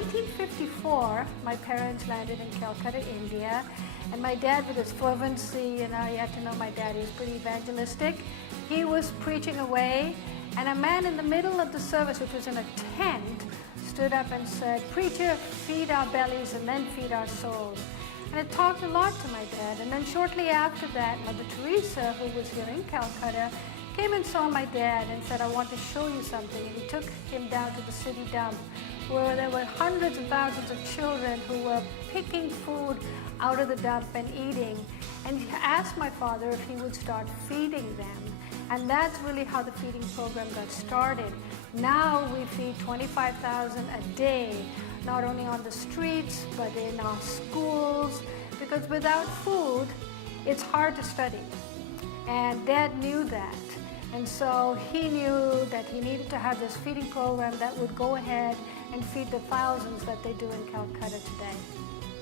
1954, my parents landed in Calcutta, India, and my dad, with his fervency, you had to know my dad, he was pretty evangelistic. He was preaching away, and a man in the middle of the service, which was in a tent, stood up and said, "Preacher, feed our bellies and then feed our souls." And it talked a lot to my dad. And then shortly after that, Mother Teresa, who was here in Calcutta, came and saw my dad and said, "I want to show you something." And he took him down to the city dump, where there were hundreds and thousands of children who were picking food out of the dump and eating. And he asked my father if he would start feeding them. And that's really how the feeding program got started. Now we feed 25,000 a day, not only on the streets, but in our schools, because without food, it's hard to study. And Dad knew that. And so he knew that he needed to have this feeding program that would go ahead and feed the thousands that they do in Calcutta today.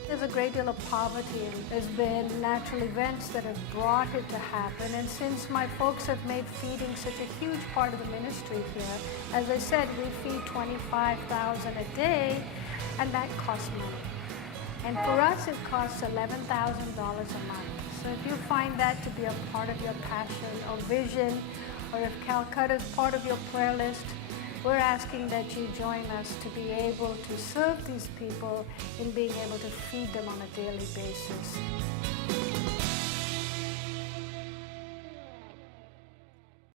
There's a great deal of poverty, and there's been natural events that have brought it to happen. And since my folks have made feeding such a huge part of the ministry here, as I said, we feed 25,000 a day, and that costs money. And for us, it costs $11,000 a month. So if you find that to be a part of your passion or vision, or if Calcutta is part of your prayer list, we're asking that you join us to be able to serve these people in being able to feed them on a daily basis.